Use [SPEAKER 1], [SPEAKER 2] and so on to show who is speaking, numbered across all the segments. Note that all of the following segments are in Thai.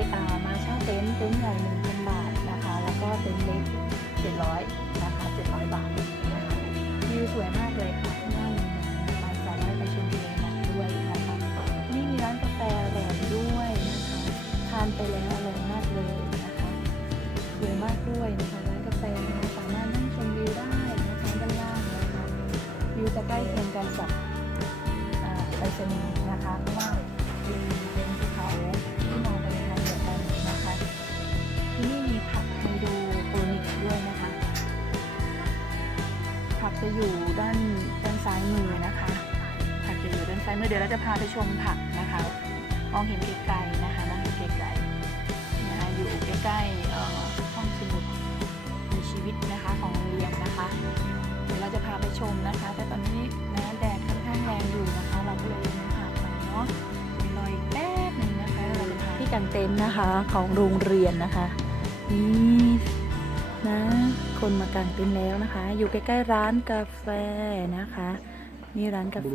[SPEAKER 1] ต็นท์อ่ามาเช่าเต็นท์เต็นท์ใหญ่1,000บาทนะคะ แล้วก็เต็นท์เล็ก700นะคะ700บาทนะคะวิวสวยมากเลยค่ะที่นั่นนะคะสามารถไปชมทะเลหมอกด้วยนะคะนี่มีร้านกาแฟอร่อยด้วยนะคะทานไปแล้วอร่อยมากเลยนะคะสวยมากด้วยนะคะร้านกาแฟนะคะสามารถนั่งชมวิวได้นะคะด้านล่างนะคะวิวจะใกล้เคียงกันกับอ่าไปรษณีย์นะคะเพราะว่า จะอยู่ด้านด้านซ้ายมือนะคะ ผักจะอยู่ด้านซ้ายมือเดี๋ยวเราจะพาไปชมผักนะคะ มองเห็นไกลๆนะคะมองเห็นไกลๆนะคะอยู่ใกล้ๆห้องสมุดมีชีวิตนะคะของโรงเรียนนะคะเดี๋ยวเราจะพาไปชมนะคะ แต่ตอนนี้นะแดดค่อนข้างแรงอยู่นะคะ เราก็เลยยังไม่พาไปเนาะเดี๋ยวรออีกแป๊บหนึงนะคะเราจะพาที่กันเต็นท์นะคะของโรงเรียนนะคะนี่นะ คนมากางเต็นท์แล้วนะคะ อยู่ใกล้ๆร้านกาแฟนะคะนี่ร้านกาแฟ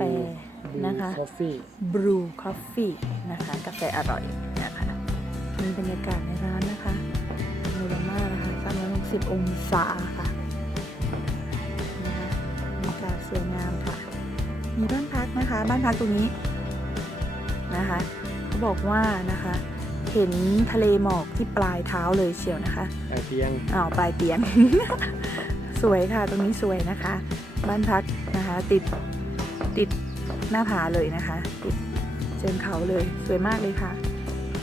[SPEAKER 1] นะคะ
[SPEAKER 2] คอฟฟี่
[SPEAKER 1] Brew Coffee นะคะ กาแฟอร่อยนะคะมีบรรยากาศในร้านนะคะเยอะมากนะคะ360องศาค่ะนะคะบรรยากาศสวยงามค่ะ มีบ้านพักนะคะ บ้านพักตรงนี้นะคะ เขาบอกว่านะคะ เห็นทะเลหมอกที่ปลายเท้าเลยเชียวนะคะ
[SPEAKER 2] ไอเตียง
[SPEAKER 1] อ้าวปลายเตียง สวยค่ะ ตรงนี้สวยนะคะ บ้านพักนะคะ ติดติดหน้าผาเลยนะคะ ติดเชิงเขาเลยสวยมากเลยค่ะ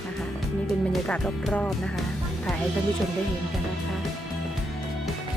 [SPEAKER 1] นะคะ นี่เป็นบรรยากาศรอบๆนะคะถ่ายให้ท่านผู้ชมได้เห็นกันนะคะโอเค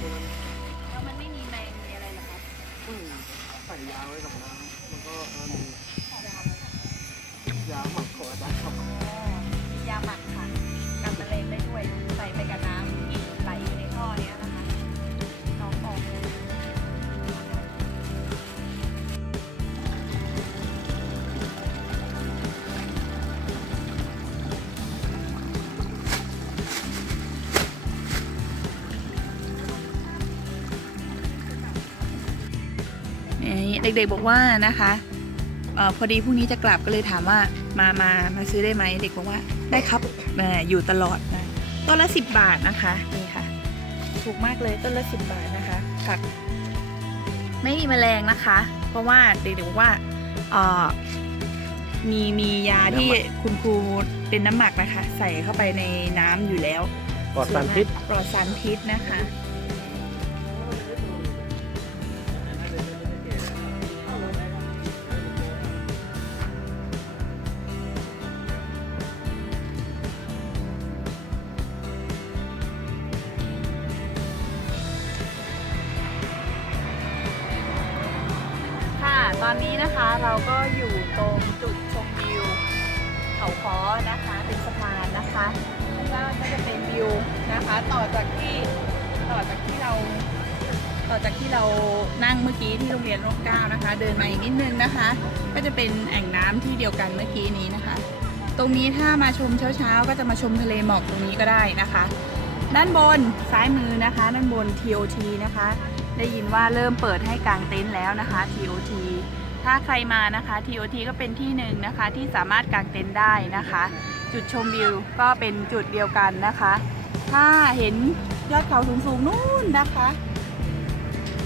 [SPEAKER 1] แล้วมันไม่มีแมงมีอะไรเหรอครับ
[SPEAKER 2] ใส่ยาไว้กับน้ำมันก็มี
[SPEAKER 1] ยา
[SPEAKER 2] หมักขอดา
[SPEAKER 1] ครับ เด็กๆบอกว่านะคะเออพอดีพรุ่งนี้จะกลับก็เลยถามว่ามามามาซื้อได้ไหมเด็กบอกว่าได้ครับแหมอยู่ตลอดนะต้นละสิบบาทนะคะนี่ค่ะ ถูกมากเลยต้นละสิบบาทนะคะผักไม่มีแมลงนะคะ เพราะว่าเด็กๆบอกว่าเอ่อมีมียาที่คุณครูเป็นน้ำหมักนะคะ ใส่เข้าไปในน้ำอยู่แล้ว
[SPEAKER 2] ปลอดสารพิษ
[SPEAKER 1] ปลอดสารพิษนะคะ ตอนนี้นะคะเราก็อยู่ตรงจุดชมวิวเขาค้อนะคะเป็นสะพานนะคะข้างล่างก็จะเป็นวิวนะคะ ต่อจากที่ต่อจากที่เรา ต่อจากที่เรานั่งเมื่อกี้ที่โรงเรียนร่มเกล้านะคะ เดินมาอีกนิดนึงนะคะ ก็จะเป็นแอ่งน้ำที่เดียวกันเมื่อกี้นี้นะคะ ตรงนี้ถ้ามาชมเช้าๆ ก็จะมาชมทะเลหมอกตรงนี้ก็ได้นะคะ ด้านบนซ้ายมือนะคะ ด้านบน TOT นะคะ ได้ยินว่าเริ่มเปิดให้กางเต็นท์แล้วนะคะ TOT ถ้าใครมานะคะ TOT ก็เป็นที่หนึ่งนะคะที่สามารถกางเต็นท์ได้นะคะ จุดชมวิวก็เป็นจุดเดียวกันนะคะ ถ้าเห็นยอดเขาสูงๆนู่นนะคะ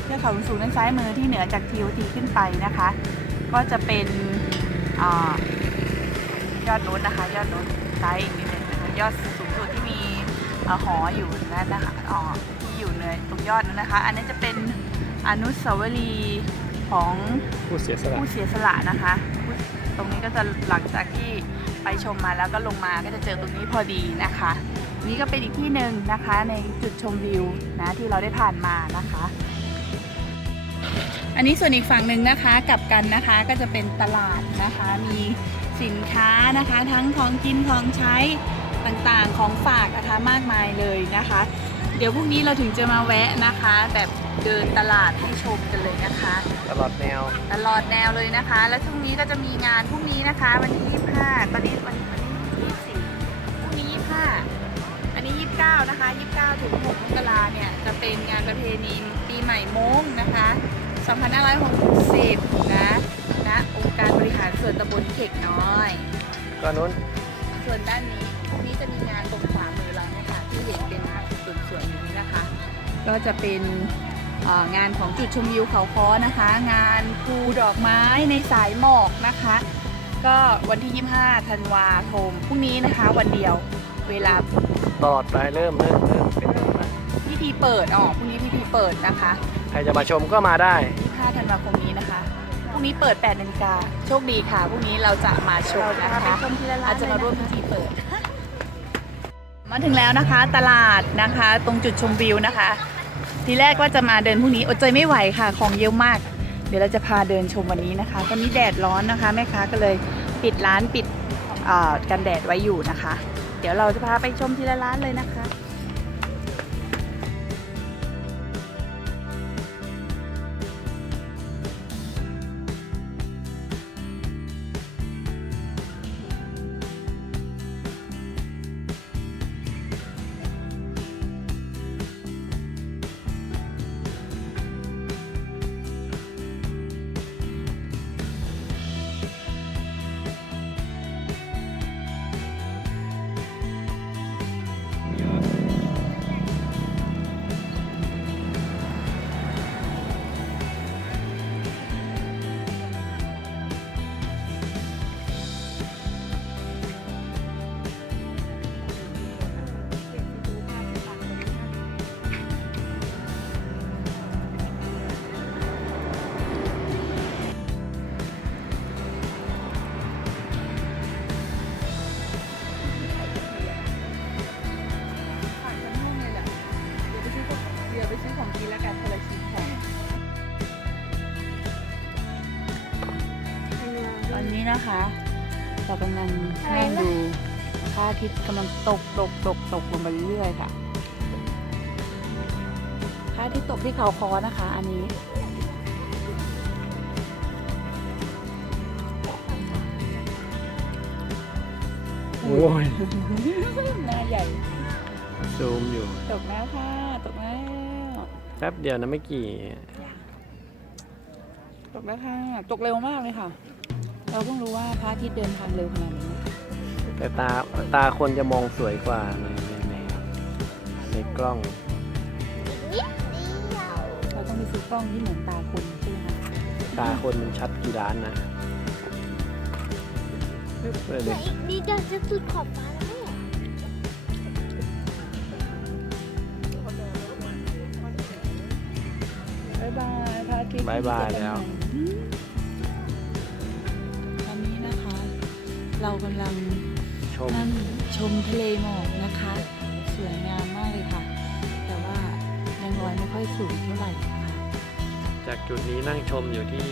[SPEAKER 1] ยอดเขาสูงๆด้านซ้ายมือที่เหนือจาก TOT ขึ้นไปนะคะ ก็จะเป็นอยอดนู้นนะคะ ยอดนู้นซ้ายอีกนิดนึงยอดสูงสุดที่มีอหออยู่นั่นนะคะอ๋อ ที่อยู่ในตรงยอดนั้นนะคะ อันนี้จะเป็นอนุสาวรีย์ของ
[SPEAKER 2] ผู้เสียสละ
[SPEAKER 1] ผู้เสียสละนะคะ ตรงนี้ก็จะหลังจากที่ไปชมมาแล้วก็ลงมาก็จะเจอตรงนี้พอดีนะคะ นี่ก็เป็นอีกที่หนึ่งนะคะในจุดชมวิวนะที่เราได้ผ่านมานะคะ อันนี้ส่วนอีกฝั่งหนึ่งนะคะกลับกันนะคะก็จะเป็นตลาดนะคะ มีสินค้านะคะ ทั้งของกินของใช้ต่างๆของฝากนะคะมากมายเลยนะคะ เดี๋ยวพรุ่งนี้เราถึงจะมาแวะนะคะ แบบเดินตลาดให้ชมกันเลยนะคะ
[SPEAKER 2] ตลอดแนว
[SPEAKER 1] ตลอดแนวเลยนะคะ แล้วช่วงนี้ก็จะมีงานพรุ่งนี้นะคะ วันที่25ตอนนี้วันวันนี้24พรุ่งนี้25อันนี้ 29 นะคะ 29 ถึง6มกราเนี่ยจะเป็นงานประเพณีปีใหม่ม้งนะคะ2560นะนะองค์การบริหารส่วนตำบลเขกน้อย
[SPEAKER 2] ก็นู้น
[SPEAKER 1] ส่วนด้านนี้พรุ่งนี้จะมีงานตร ก็จะเป็นเอ่องานของจุดชมวิวเขาค้อนะคะ งานภูดอกไม้ในสายหมอกนะคะ ก็วันที่ 25 ธันวาคมพรุ่งนี้นะคะวันเดียวเวลา
[SPEAKER 2] ตลอดไปเริ่มเริ่มเริ่มเป็นเริ่มแล้ว
[SPEAKER 1] พิธีเปิดอ๋อพรุ่งนี้พิธีเปิดนะคะ
[SPEAKER 2] ใครจะมาชมก็มาได้
[SPEAKER 1] 25 ธันวาคมนี้นะคะพรุ่งนี้เปิด8นาฬิกาโชคดีค่ะพรุ่งนี้เราจะมาชมนะคะอาจจะมาร่วมพิธีเปิด มาถึงแล้วนะคะตลาดนะคะ ตรงจุดชมวิวนะคะ ทีแรกว่าจะมาเดินพรุ่งนี้อดใจไม่ไหวค่ะ ของเยอะมาก เดี๋ยวเราจะพาเดินชมวันนี้นะคะ ตอนนี้แดดร้อนนะคะ แม่ค้าก็เลยปิดร้านปิดกันแดดไว้อยู่นะคะ เดี๋ยวเราจะพาไปชมทีละร้านเลยนะคะ ทิตย์กำลังตกตกตกตกลงไปเรื่อยๆค่ะพระอาทิตย์ตกที่เขาคอนะคะ อันนี้
[SPEAKER 2] โอ้ย
[SPEAKER 1] หน้าใหญ่
[SPEAKER 2] ซูมอยู่
[SPEAKER 1] ตกแล้วค่ะ ตกแล้ว
[SPEAKER 2] แป๊บเดียวนะไม่กี่
[SPEAKER 1] ตกแล้วค่ะ ตกเร็วมากเลยค่ะ เราเพิ่งรู้ว่าพระอาทิตย์เดินทางเร็วขนาดนี้
[SPEAKER 2] แต่ตาตาคนจะมองสวยกว่าในในในในกล้อง
[SPEAKER 1] เราต้องไปซื้อกล้องที่เหมือนตาคนใช่ไหมคะ
[SPEAKER 2] ตาคนมันชัดกี่ล้านนะเลย
[SPEAKER 3] เหลื
[SPEAKER 2] ดิ
[SPEAKER 3] ออีกนิดเดียวจะสุดขอบฟ้าแล้วแม่
[SPEAKER 1] บายบายพระอาทิตย์
[SPEAKER 2] บายบายแล้ว
[SPEAKER 1] อืมตอนนี้นะคะ เรากำลัง
[SPEAKER 2] ชม
[SPEAKER 1] นั่งชมทะเลหมอกนะคะ สวยงามมากเลยค่ะ แต่ว่ายังลอยไม่ค่อยสูงเท่าไหร่นะคะ
[SPEAKER 2] จากจุดนี้นั่งชมอยู่ที่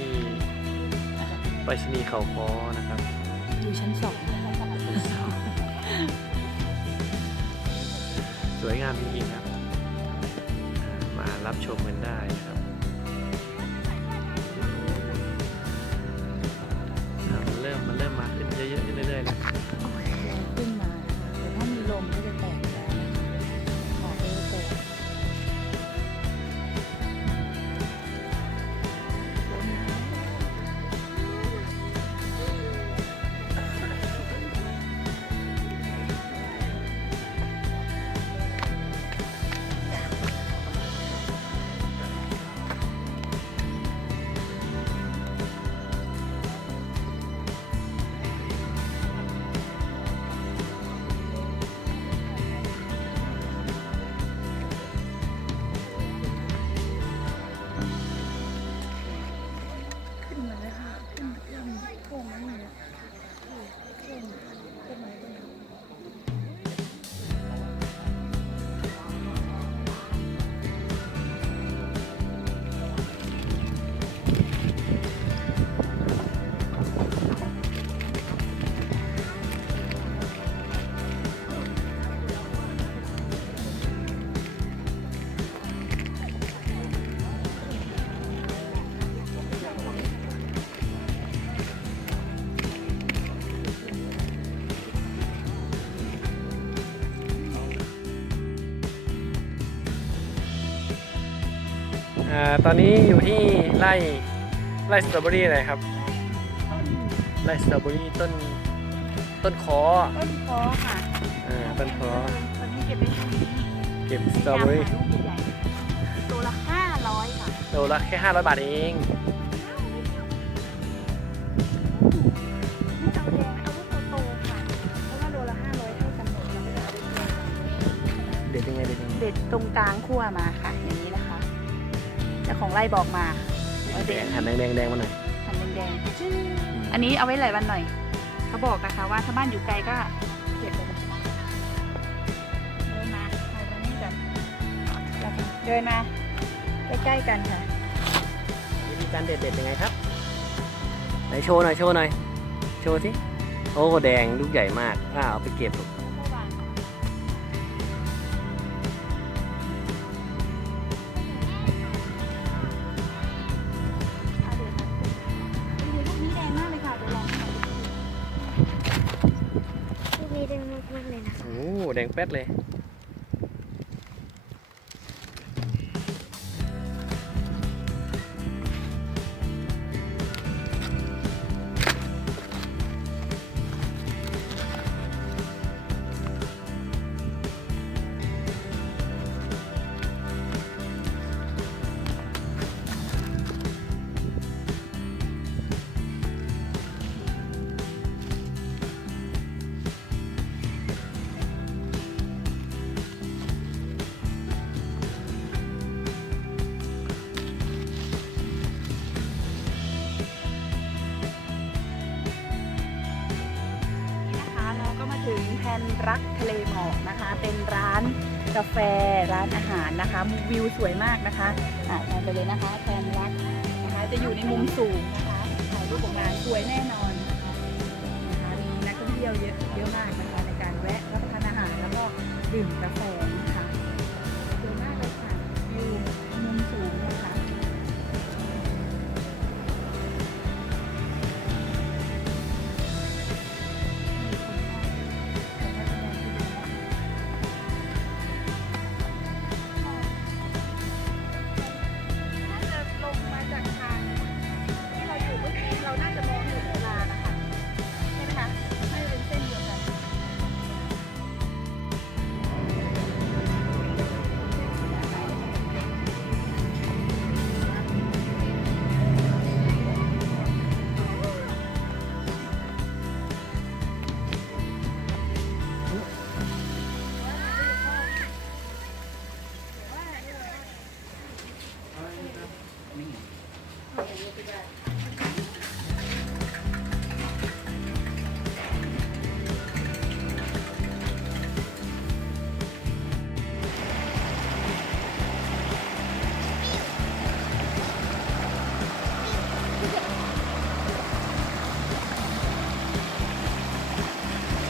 [SPEAKER 2] ไปรษณีย์เขาคอนะครับ
[SPEAKER 1] อยู่ชั้นสองนะคะ
[SPEAKER 2] สวยงามจริงๆครับ มารับชมกันได้นะครับ
[SPEAKER 1] ตอ
[SPEAKER 2] นนี้อยู่ที่ไร่ไร่สตรอเบอรี่อะไรครับ
[SPEAKER 1] ต้น
[SPEAKER 2] ไร่สตรอเบอรี่ต้นต้นคอ
[SPEAKER 1] ต้นคอค่ะ
[SPEAKER 2] อ่าต้นคอ
[SPEAKER 1] ตอนนี้เก็บไปตรงนี้
[SPEAKER 2] เก็บสตรอเบอรี่
[SPEAKER 1] ยามหาลูกใหญ่ๆตัวละห้าร้อยค่ะ
[SPEAKER 2] โลละแค่500บาทเอง
[SPEAKER 1] ไม่เอาแดงเอาลูกโตๆค่ะเพราะว่าโลละห้าร้อยเท่ากันหมดเราไม่ได้เอาไปแยก
[SPEAKER 2] เด็ดยังไงเด็ดยังไง
[SPEAKER 1] เด็ดตรงกลางขั้วมาค่ะอย่างนี้นะคะเจ้า ของไร่บอกมาเอา
[SPEAKER 2] แด
[SPEAKER 1] เด็
[SPEAKER 2] ง
[SPEAKER 1] ด
[SPEAKER 2] หันแดงแดงแดงมาหน่อย
[SPEAKER 1] หั่นแดงๆจื้ออันนี้เอาไว้หลายวันหน่อยเขาบอกนะคะว่าถ้าบ้านอยู่ไกลก็เก็บไปเลยเดินมาถ่ายตรงนี้กันเดินมาใกล้ๆกันค่ะ
[SPEAKER 2] วิธีการเด็ดเด็ดยังไงครับไหนโชว์หน่อยโชว์หน่อยโชว์สิโอ้แดงลูกใหญ่มากอ่าเอาไปเก็บลูก
[SPEAKER 1] แดง
[SPEAKER 2] แป๊ดเลย
[SPEAKER 1] นรักทะเลหมอกนะคะ เป็นร้านกาแฟร้านอาหารนะคะวิวสวยมากนะคะอ่าแพนไปเลยนะคะแฟนรักนะคะ จะอยู่ในมุมสูงนะคะถ่ายรูปของร้านสวยแน่นอนนะคะมีนักท่องเที่ยวเยอะเยอะมากนะคะในการแวะรับประทานอาหารแล้วก็ดื่มกาแฟ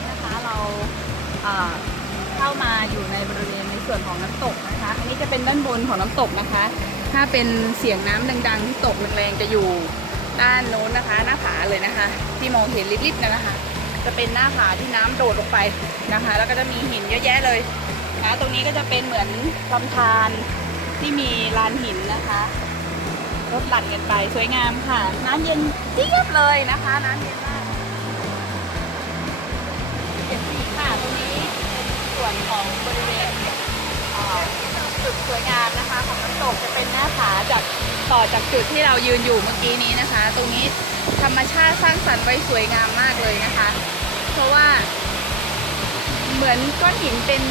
[SPEAKER 1] นะคะเราเอ่อเข้ามาอยู่ในบริเวณในส่วนของน้ำตกนะคะ อันนี้จะเป็นด้านบนของน้ำตกนะคะ ถ้าเป็นเสียงน้ำดังๆที่ตกแรงๆจะอยู่ด้านโน้นนะคะ หน้าผาเลยนะคะ ที่มองเห็นลิบๆนะคะ จะเป็นหน้าผาที่น้ำโดดลงไปนะคะ แล้วก็จะมีหินเยอะแยะเลยนะตรงนี้ก็จะเป็นเหมือนลำธารที่มีลานหินนะคะรถหลั่นกันไปสวยงามค่ะ น้ำเย็นเจี๊ยบเลยนะคะ น้ำเย็นมากเจ็ดสีค่ะตรงนี้เป็นส่วนของบริเวณ จุดสวยงามนะคะ ของน้ำตกจะเป็นหน้าผาจากต่อจากจุดที่เรายืนอยู่เมื่อกี้นี้นะคะ ตรงนี้ธรรมชาติสร้างสรรค์ไว้สวยงามมากเลยนะคะ เพราะว่า เหมือนก้อนหินเป็น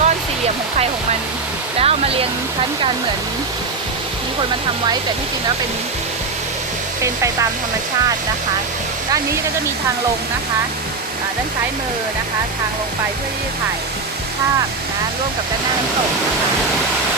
[SPEAKER 1] ก้อนสี่เหลี่ยมของใครของมัน แล้วเอามาเรียงชั้นกันเหมือนมีคนมาทำไว้ แต่ที่จริงแล้วเป็นเป็นไปตามธรรมชาตินะคะ ด้านนี้ก็จะมีทางลงนะคะด้านซ้ายมือนะคะ ทางลงไปเพื่อที่จะถ่าย ภาพนะร่วมกับด้านหน้าน้ำตกนะคะ